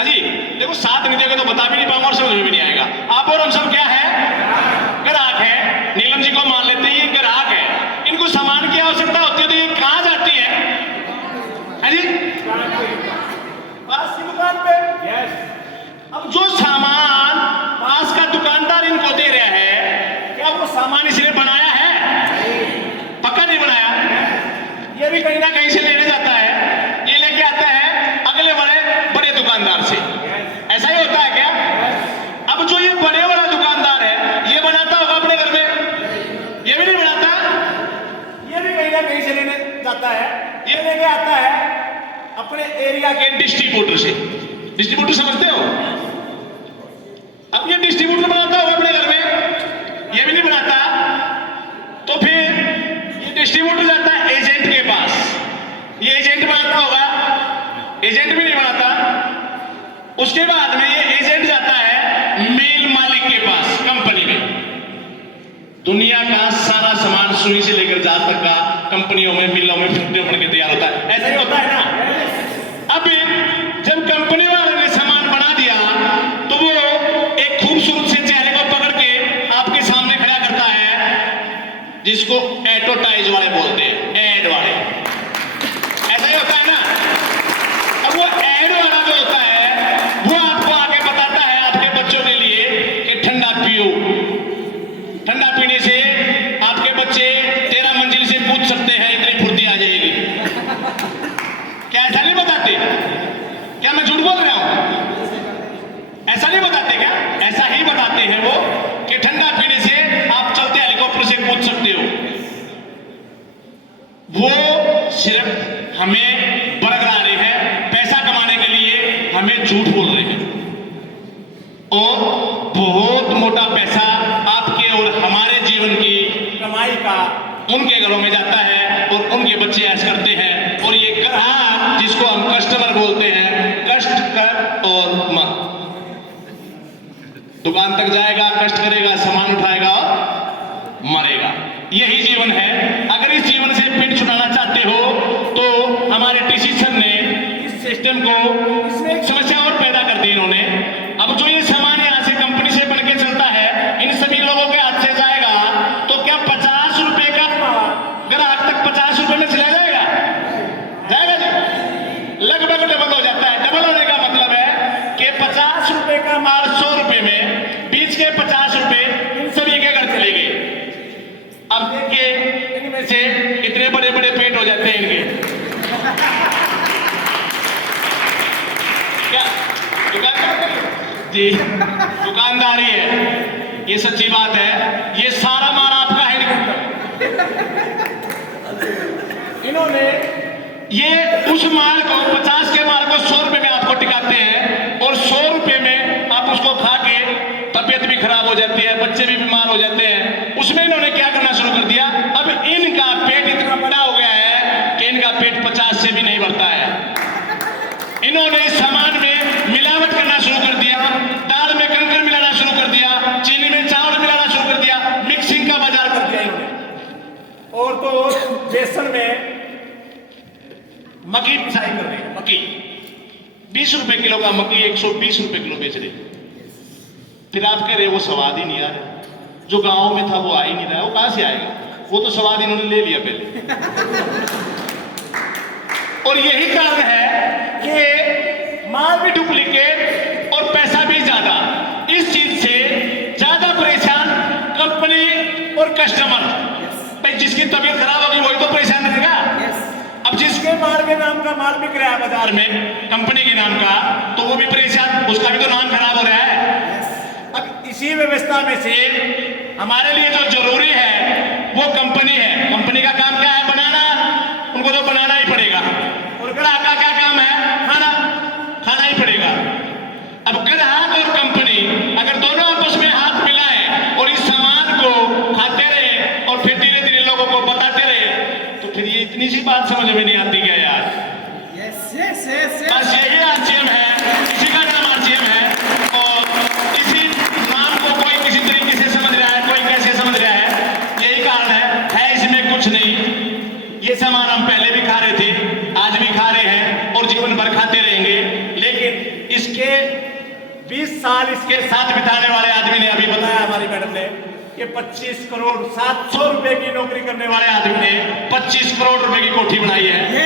हाँ जी, देखो साथ नहीं देगा तो बता भी नहीं पाऊंगा और समझ में भी नहीं आएगा। आप और हम सब क्या है? ग्राहक है। नीलम जी को मान लेते हैं ये ग्राहक है, इनको सामान की आवश्यकता होती है तो ये कहाँ जाती है? हाँ जी, पास की दुकान पे। यस। अब जो सामान पास का दुकानदार इनको दे रहा है, क्या वो सामान इसलिए बनाया है? पक्का नहीं बनाया। ये भी कहीं ना कहीं से लेने जाता है, ये लेके आता है अगले बड़े दुकानदार से। ऐसा ही होता है क्या? अब जो ये बड़े वाला दुकानदार है, ये बनाता होगा अपने घर में? ये भी नहीं बनाता। ये भी कहीं ना कहीं से लेने जाता है, ये लेके आता है अपने एरिया के डिस्ट्रीब्यूटर से। डिस्ट्रीब्यूटर समझते हो? अब ये डिस्ट्रीब्यूटर बनाता होगा अपने घर में, ये भी नहीं बनाता। तो फिर ये डिस्ट्रीब्यूटर जाता है एजेंट के पास, ये एजेंट बनाता होगा? एजेंट भी नहीं बनाता। उसके बाद में ये एजेंट जाता है मिल मालिक के पास, कंपनी में। दुनिया का सारा सामान सुई से लेकर जा तक का कंपनियों में, मिलों में, फैक्ट्रियों में तैयार होता है। ऐसा ही होता है ना? अब जब कंपनी वाले ने सामान बना दिया तो वो एक खूबसूरत से चेहरे को पकड़ के आपके सामने खड़ा करता है, जिसको एडवर्टाइज वाले बोलते हैं, एड वाले। ऐसा ही होता है ना? अब वो एड वाला जो होता है वो आपको आगे बताता है आपके बच्चों के लिए कि ठंडा पियो, ठंडा पीने से आपके बच्चे 13 मंजिल से कूद सकते हैं, इतनी फुर्ती आ जाएगी। क्या ऐसा नहीं बताते? क्या मैं झूठ बोल रहा हूं? ऐसा नहीं बताते क्या? ऐसा ही बताते हैं वो कि ठंडा पीने से आप चलते हेलीकॉप्टर से कूद सकते हो। वो सिर्फ हमें बरगला रहे हैं, पैसा कमाने के लिए हमें झूठ बोल रहे हैं, और बहुत मोटा पैसा आपके और हमारे जीवन की कमाई का उनके घरों में जाता है और उनके बच्चे ऐश करते हैं। और ये ग्राहक, जिसको हम कस्टमर बोलते हैं, कष्ट कर और मत। दुकान तक जाएगा, कष्ट करेगा, सामान उठाएगा और मरेगा। यही जीवन है। अगर इस जीवन से पेट छुड़ाना चाहते हो तो हमारे टीसी सर ने इस सिस्टम को, इसमें एक समस्या और पैदा कर दी इन्होंने। अब जो ये सामान यहां से कंपनी से बनके चलता है, इन सभी लोगों के हाथ से जाएगा तो क्या 50 रुपए का ग्राहक तक 50 रुपए में चला जाएगा? जाएगा जी? लगभग डबल हो जाता है। डबल होने का मतलब है कि 50 रुपए का माल 100 रुपए में, बीच के 50 रुपए इन सभी के घर चले गए। अब देखिए इनमें से इतने बड़े बड़े पेट हो जाते हैं इनके। क्या जी दुकानदारी है, ये सच्ची बात है। ये सारा माल आपका है नहीं। इन्होंने ये उस माल को, 50 के माल को 100 रुपए में आपको टिकाते हैं, और 100 रुपए में आप उसको खा के तबीयत भी खराब हो जाती है, बच्चे भी बीमार हो जाते हैं। उसमें इन्होंने क्या करना शुरू कर दिया? अब इनका पेट इतना बड़ा हो गया है कि इनका पेट 50 से भी नहीं भरता है। इन्होंने इस सामान में मिलावट करना शुरू कर दिया, दाल में कंकर मिलाना शुरू कर दिया, चीनी में चावल मिलाना शुरू कर दिया, मिक्सिंग का बाजार कर दिया इन्होंने। और तो बेसन में मक्की पिसाई कर रहे हैं। मक्की 20 रुपए किलो का मक्की 120 रुपए किलो बेच रहे। फिर आप कह रहे वो स्वाद ही नहीं आ रहा, जो गांव में था वो आ ही नहीं रहा। वो कहां से आएगा? वो तो स्वाद इन्होंने ले लिया पहले। और यही कारण है कि माल भी डुप्लीकेट और पैसा भी ज्यादा। इस चीज से ज्यादा परेशान कंपनी और कस्टमर। भाई जिसकी तबीयत खराब होगी वही तो परेशान रहेगा। अब जिसके माल के नाम का माल बिक रहा है बाजार में, कंपनी के नाम का, तो वो भी परेशान, उसका भी तो नाम खराब हो रहा है। अब इसी व्यवस्था में से हमारे लिए जो जरूरी है वो कंपनी है। कंपनी का काम क्या है? बनाना। उनको तो बनाना ही पड़ेगा। और ग्राहक का क्या काम है? खाना। खाना ही पड़ेगा। अब ग्राहक और कंपनी अगर दोनों आपस में हाथ मिलाएं और इस सामान को खाते रहे और फिर धीरे धीरे लोगों को बताते रहे, तो फिर ये इतनी सी बात समझ में नहीं आती क्या यार? बस यही आरसीएम है, इसी का नाम आरसीएम है। और इसी नाम को कोई किसी तरीके से समझ रहा है, कोई कैसे समझ रहा है, यही कारण है इसमें कुछ नहीं। ये सामान हम पहले भी खा रहे थे, ये 20 साल इसके साथ बिताने वाले आदमी ने अभी बताया हमारी मैडम ने कि 25 करोड़ 700 रुपए की नौकरी करने वाले आदमी ने 25 करोड़ रुपए की कोठी बनाई है।